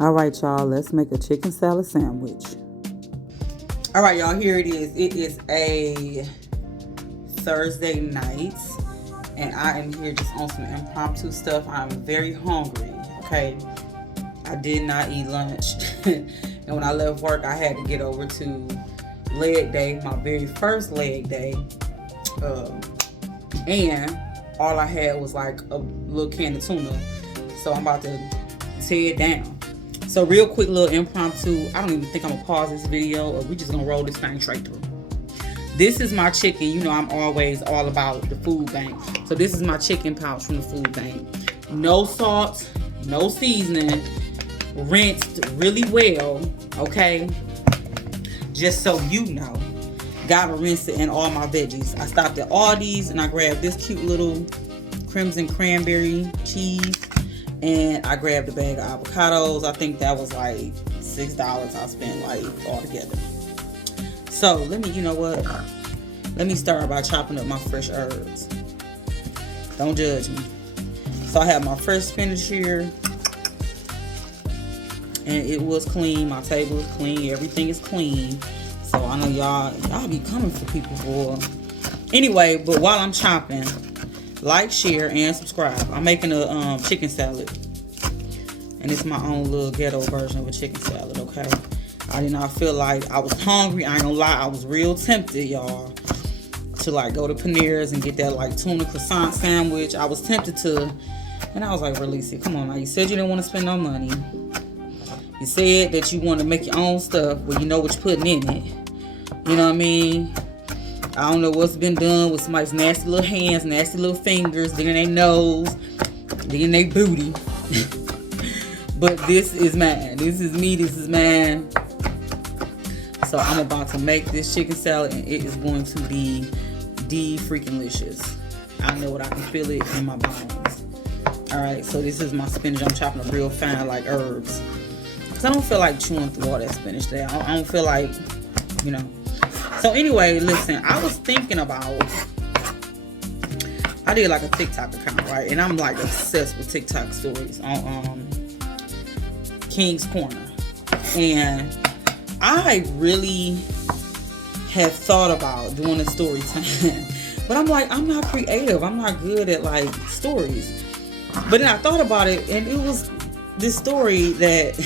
All right, y'all, let's make a chicken salad sandwich. All right, y'all, here it is. It is a Thursday night, and I am here just on some impromptu stuff. I'm very hungry, okay? I did not eat lunch. And when I left work, I had to get over to leg day, my very first leg day. And all I had was like a little can of tuna. So I'm about to tear it down. So real quick little impromptu. I don't even think I'm gonna pause this video, or we just gonna roll this thing straight through. This is my chicken. You know I'm always all about the food bank. So this is my chicken pouch from the food bank. No salt, no seasoning, rinsed really well, okay? Just so you know. Gotta rinse it in all my veggies. I stopped at Aldi's and I grabbed this cute little crimson cranberry cheese. And I grabbed a bag of avocados. I think that was like $6 I spent like altogether. So let me, you know what? Let me start by chopping up my fresh herbs. Don't judge me. So I have my fresh spinach here. And it was clean. My table is clean. Everything is clean. So I know y'all be coming for people for. Anyway, but while I'm chopping, like, share, and subscribe. I'm making a chicken salad. And it's my own little ghetto version of a chicken salad, okay? I did not feel like I was hungry. I ain't gonna lie, I was real tempted, y'all, to like go to Panera's and get that like tuna croissant sandwich. I was tempted to, and I was like, release it. Come on now. You said you didn't want to spend no money. You said that you want to make your own stuff. Well, you know what you're putting in it. You know what I mean? I don't know what's been done with somebody's nasty little hands, nasty little fingers, digging their nose, digging their booty. But this is mine. This is me. This is mine. So I'm about to make this chicken salad, and it is going to be freaking-licious. I know it. I can feel it in my bones. All right. So this is my spinach. I'm chopping up real fine, like herbs. Because I don't feel like chewing through all that spinach there. I don't feel like, you know. So anyway, listen, I was thinking about, I did like a TikTok account, right? And I'm like obsessed with TikTok stories on King's Corner. And I really have thought about doing a story time. But I'm like, I'm not creative. I'm not good at like stories. But then I thought about it, and it was this story that,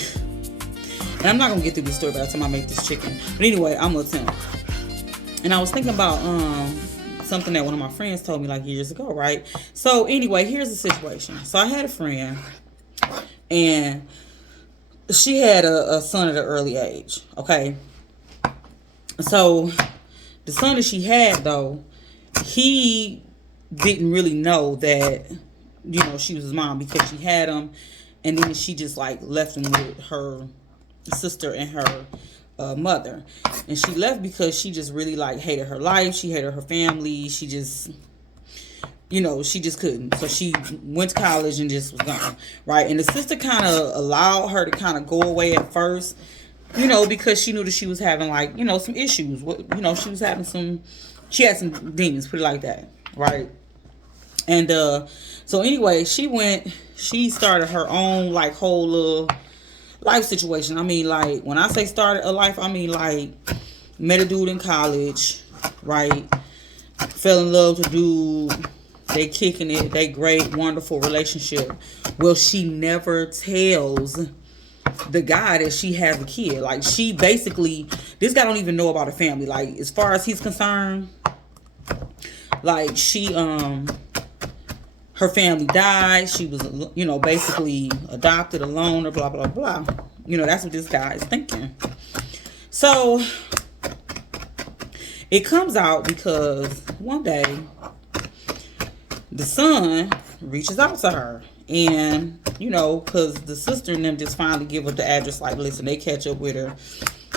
and I'm not going to get through this story by the time I make this chicken. But anyway, I'm going to attempt. And I was thinking about something that one of my friends told me like years ago, right? So anyway, here's the situation. So I had a friend, and she had a son at an early age, okay? So the son that she had, though, he didn't really know that, you know, she was his mom, because she had him, and then she just like left him with her sister and her mother. And she left because she just really like hated her life. She hated her family. She just, you know, she just couldn't. So she went to college and just was gone, right? And the sister kind of allowed her to kind of go away at first, you know, because she knew that she was having like, you know, some issues. You know, she had some demons, put it like that, right? And so anyway, she started her own like whole little life situation. I mean, like, when I say started a life, I mean like met a dude in college, right? Fell in love with a dude. They kicking it. They great, wonderful relationship. Well, she never tells the guy that she has a kid. Like, she basically, this guy don't even know about her family. Like, as far as he's concerned, like, she her family died. She was, you know, basically adopted, alone, or blah, blah, blah. You know, that's what this guy is thinking. So it comes out because one day the son reaches out to her. And, you know, because the sister and them just finally give up the address. Like, listen, they catch up with her.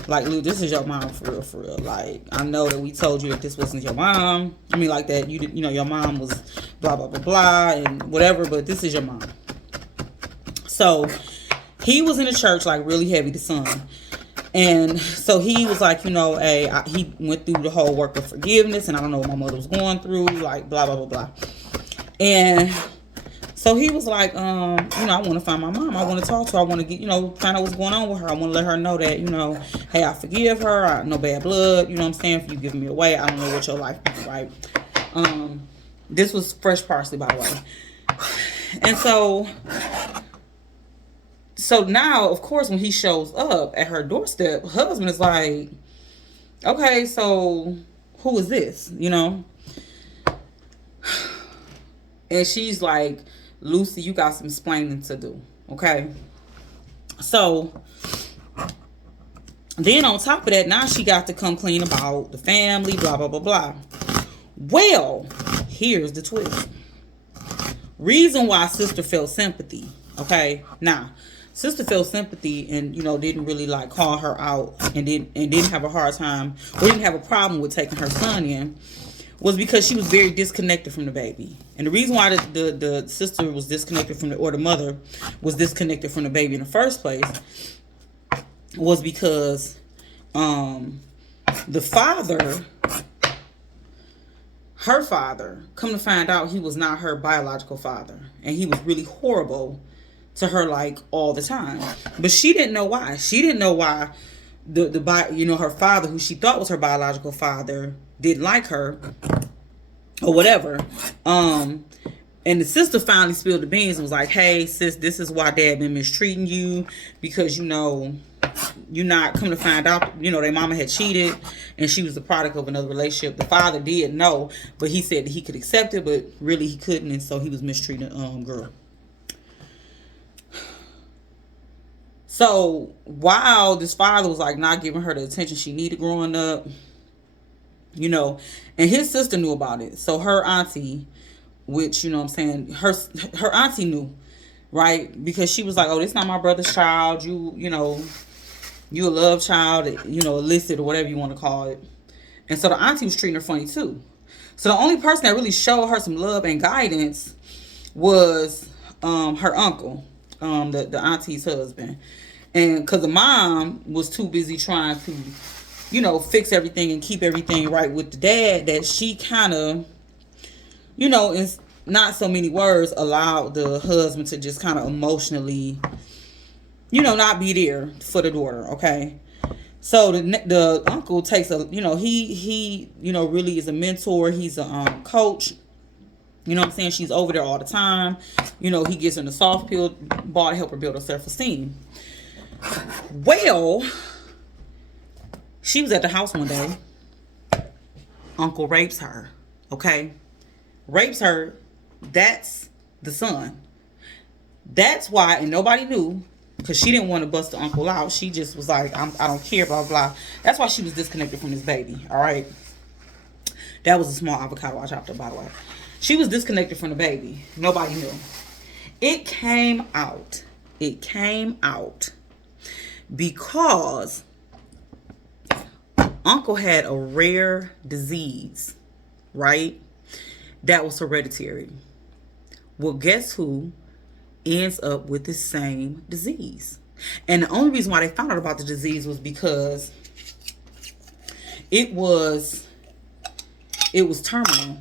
Like, Lou, this is your mom for real, for real. Like, I know that we told you that this wasn't your mom. I mean, like that, you know, your mom was blah, blah, blah, blah, and whatever, but this is your mom. So, he was in the church, like, really heavy, the son. And so he was like, you know, hey, he went through the whole work of forgiveness, and I don't know what my mother was going through, like, blah, blah, blah, blah. And So he was like, I want to find my mom. I want to talk to her. I want to get, find out what's going on with her. I want to let her know that, hey, I forgive her. No bad blood. You know what I'm saying? If you give me away, I don't know what your life is, right? This was fresh parsley, by the way. And so now, of course, when he shows up at her doorstep, her husband is like, okay, so who is this? And she's like, Lucy, you got some explaining to do, okay? So then on top of that, now she got to come clean about the family, blah, blah, blah, blah. Well, here's the twist. Reason why sister felt sympathy, okay? Now, sister felt sympathy and, didn't really like call her out and didn't have a hard time or didn't have a problem with taking her son in, was because she was very disconnected from the baby. And the reason why the sister was disconnected from the mother was disconnected from the baby in the first place was because the father, her father, come to find out he was not her biological father. And he was really horrible to her, like, all the time. But she didn't know why. She didn't know why her father, who she thought was her biological father, didn't like her or whatever. And the sister finally spilled the beans and was like, hey, sis, this is why dad been mistreating you, because you're not coming to find out, their mama had cheated and she was the product of another relationship. The father did know, but he said that he could accept it, but really he couldn't, and so he was mistreating girl. So while this father was like not giving her the attention she needed growing up, and his sister knew about it. So her auntie, which, her auntie knew, right? Because she was like, oh, this is not my brother's child. You a love child, illicit or whatever you want to call it. And so the auntie was treating her funny too. So the only person that really showed her some love and guidance was her uncle, the auntie's husband. And because the mom was too busy trying to, fix everything and keep everything right with the dad, that she kind of, in not so many words, allowed the husband to just kind of emotionally, not be there for the daughter, okay? So the uncle takes he really is a mentor. He's a coach. You know what I'm saying? She's over there all the time. He gives her the soft pill bar to help her build her self-esteem. Well, she was at the house one day. Uncle rapes her, okay? Rapes her. That's the son. That's why, and nobody knew, because she didn't want to bust the uncle out. She just was like, I don't care, blah, blah. That's why she was disconnected from this baby, all right? That was a small avocado I chopped up, by the way. She was disconnected from the baby. Nobody knew. It came out because uncle had a rare disease, right? That was hereditary. Well, guess who ends up with the same disease? And the only reason why they found out about the disease was because it was terminal.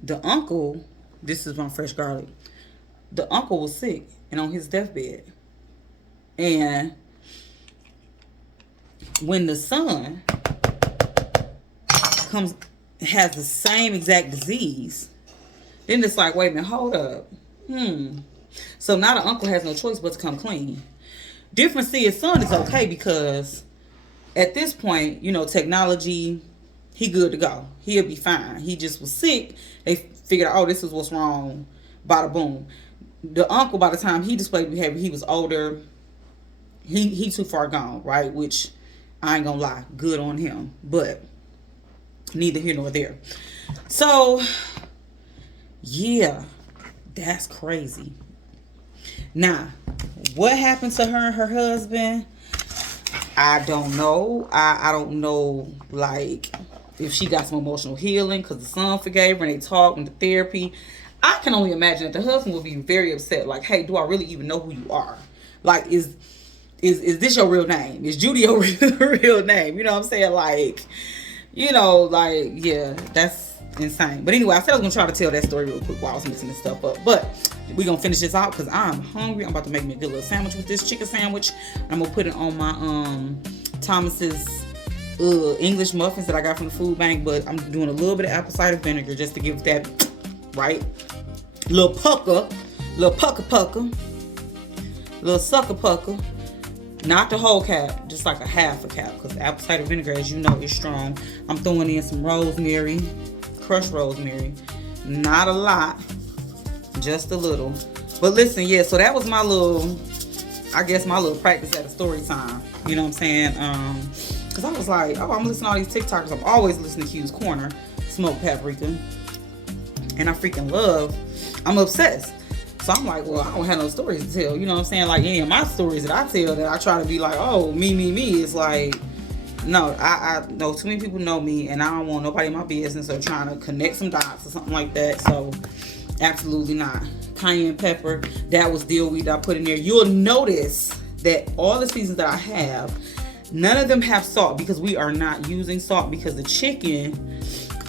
The uncle, this is my fresh garlic, the uncle was sick and on his deathbed. And when the son has the same exact disease, then it's like, wait a minute, hold up. So now the uncle has no choice but to come clean. Difference is, son is okay because at this point, technology, he good to go. He'll be fine. He just was sick. They figured out, oh, this is what's wrong. Bada boom. The uncle, by the time he displayed behavior, he was older. He too far gone, right? Which, I ain't gonna lie, good on him. But neither here nor there. So, yeah, that's crazy. Now, what happened to her and her husband? I don't know. I don't know, like, if she got some emotional healing because the son forgave her and they talked into therapy. I can only imagine that the husband would be very upset. Like, hey, do I really even know who you are? Like, is this your real name? Is Judy your real name? You know what I'm saying? Like, yeah, that's insane. But anyway, I said I was going to try to tell that story real quick while I was mixing this stuff up. But we're gonna finish this out because I'm hungry. I'm about to make me a good little sandwich with this chicken sandwich. I'm gonna put it on my Thomas's English muffins that I got from the food bank, but I'm doing a little bit of apple cider vinegar just to give that right little pucker, little sucker pucker. Not the whole cap, just like a half a cap, because apple cider vinegar, as you know, is strong. I'm throwing in some rosemary, crushed rosemary. Not a lot, just a little. But listen, yeah, so that was my little, I guess my little practice at a story time. You know what I'm saying? Because I was like, oh, I'm listening to all these TikTokers. I'm always listening to Q's Corner, smoked paprika. And I freaking love, I'm obsessed. So I'm like, well, I don't have no stories to tell. You know what I'm saying? Like any of my stories that I tell that I try to be like, oh, me. It's like, no, I know too many people know me and I don't want nobody in my business or trying to connect some dots or something like that. So absolutely not. Cayenne pepper, that was dill weed I put in there. You'll notice that all the seasons that I have, none of them have salt because we are not using salt because the chicken,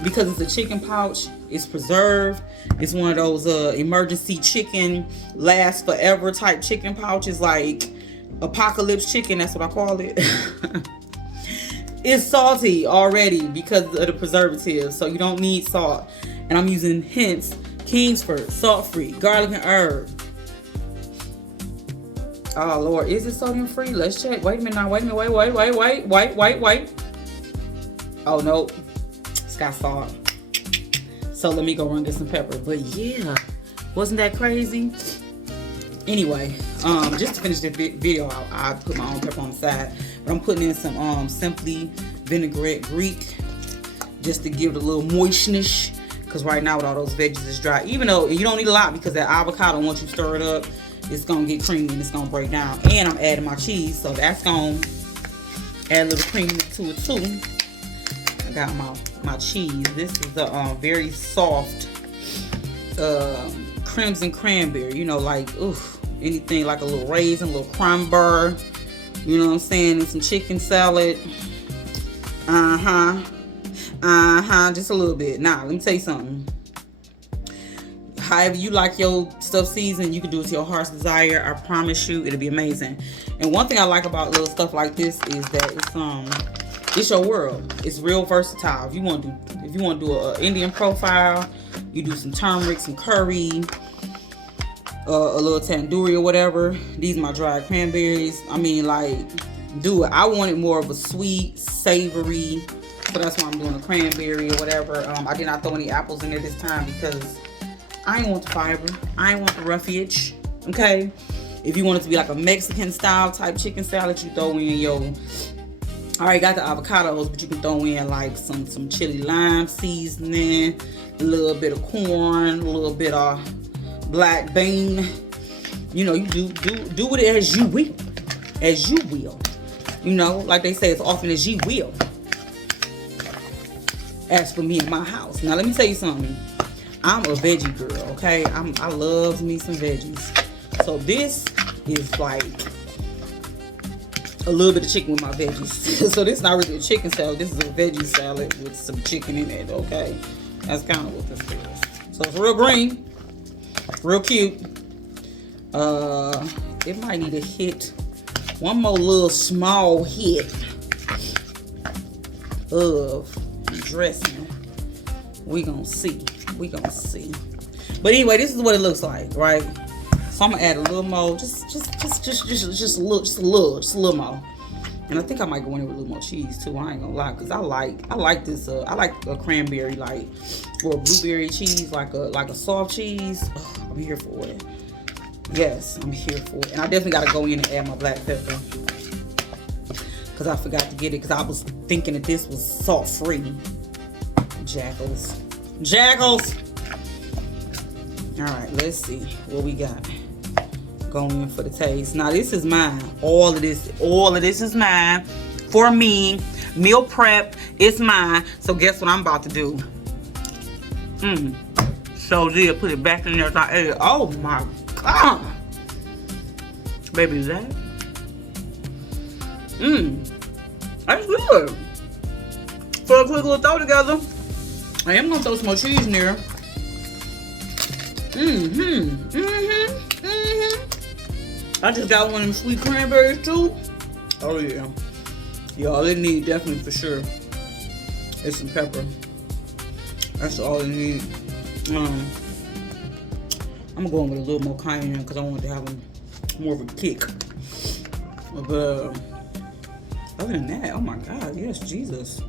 because it's a chicken pouch, it's preserved. It's one of those emergency chicken last forever type chicken pouches, like apocalypse chicken, that's what I call it. It's salty already because of the preservatives, so you don't need salt. And I'm using Hint's Kingsford salt-free garlic and herb. Oh Lord, is it sodium free? Let's check. Wait a minute now. Wait. Oh no, it's got salt. So let me go run get some pepper. But yeah, wasn't that crazy? Anyway, just to finish the video, I put my own pepper on the side. But I'm putting in some simply vinaigrette Greek just to give it a little moistness. Because right now with all those veggies it's dry. Even though you don't need a lot because that avocado, once you stir it up, it's going to get creamy and it's going to break down. And I'm adding my cheese, so that's going to add a little creaminess to it too. I got my cheese. This is a very soft crimson cranberry. You know, like anything like a little raisin, a little cranberry. You know what I'm saying? And some chicken salad. Just a little bit. Now, let me tell you something. However you like your stuff seasoned, you can do it to your heart's desire. I promise you, it'll be amazing. And one thing I like about little stuff like this is that it's your world. It's real versatile. If you want to do an Indian profile, you do some turmeric, some curry, a little tandoori or whatever. These are my dried cranberries. I mean, like, do it. I wanted more of a sweet, savory, so that's why I'm doing a cranberry or whatever. I did not throw any apples in there this time because I ain't want the fiber. I ain't want the roughage. Okay? If you want it to be like a Mexican style type chicken salad, you throw in your, I already got the avocados, but you can throw in like some chili lime seasoning, a little bit of corn, a little bit of black bean. You know, you do it as you will. As you will. You know, like they say, as often as you will. As for me and my house. Now let me tell you something. I'm a veggie girl, okay? I love me some veggies. So this is like a little bit of chicken with my veggies. So this is not really a chicken salad. This is a veggie salad with some chicken in it, okay? That's kind of what this is. So it's real green, real cute. It might need to hit one more little small hit of dressing. We gonna see. But anyway, this is what it looks like, right? So I'm gonna add a little more, just a little more. And I think I might go in there with a little more cheese too. I ain't gonna lie, cause I like this. I like a cranberry, like, or a blueberry cheese, like a soft cheese. Oh, I'm here for it. Yes, I'm here for it. And I definitely gotta go in and add my black pepper, cause I forgot to get it, cause I was thinking that this was salt free. Jackals. All right, let's see what we got going for the taste. Now this is mine. All of this is mine for me. Meal prep, it's mine. So guess what I'm about to do? So did put it back in there. I ate it. Oh my god, baby, is that? That's good. For a quick little throw together. I am gonna throw some more cheese in there. I just got one of them sweet cranberries too. Oh yeah. Y'all, it need definitely for sure. It's some pepper. That's all it need. I'm going with a little more cayenne because I want to have more of a kick. But other than that, oh my God, yes, Jesus.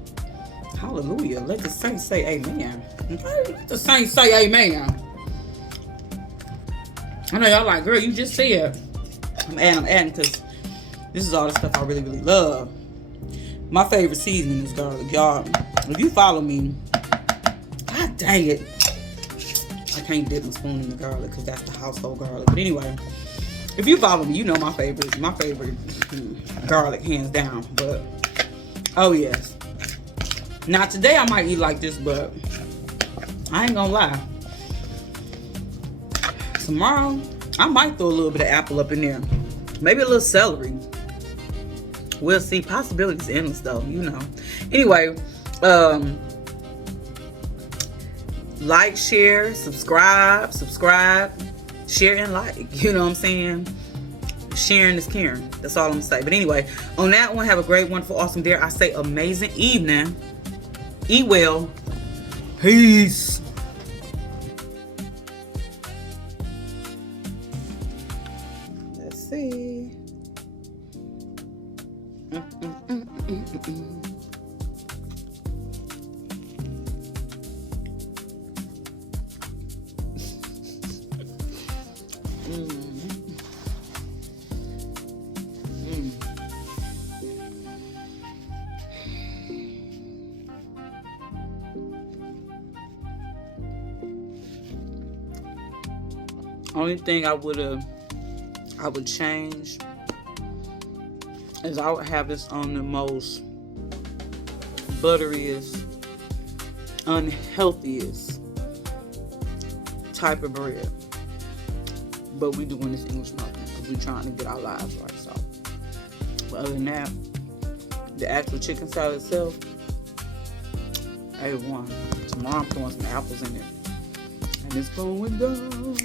Hallelujah. Let the saints say amen. Okay? Let the saints say amen. I know y'all like, girl, you just said. I'm adding because this is all the stuff I really, really love. My favorite seasoning is garlic. Y'all, if you follow me, God dang it. I can't dip my spoon in the garlic because that's the household garlic. But anyway, if you follow me, you know my favorite garlic, hands down. But, oh yes. Now today I might eat like this, but I ain't gonna lie. Tomorrow, I might throw a little bit of apple up in there. Maybe a little celery. We'll see. Possibilities endless though, you know. Anyway, like, share, subscribe, share and like. You know what I'm saying? Sharing is caring. That's all I'm gonna say. But anyway, on that one, have a great, wonderful, awesome, dare I say amazing evening. Eat well. Peace. Let's see. Only thing I would change is I would have this on the most butteriest, unhealthiest type of bread. But we doing this English muffin because we're trying to get our lives right. So, but other than that, the actual chicken salad itself, A1. Tomorrow I'm throwing some apples in it, and it's going down.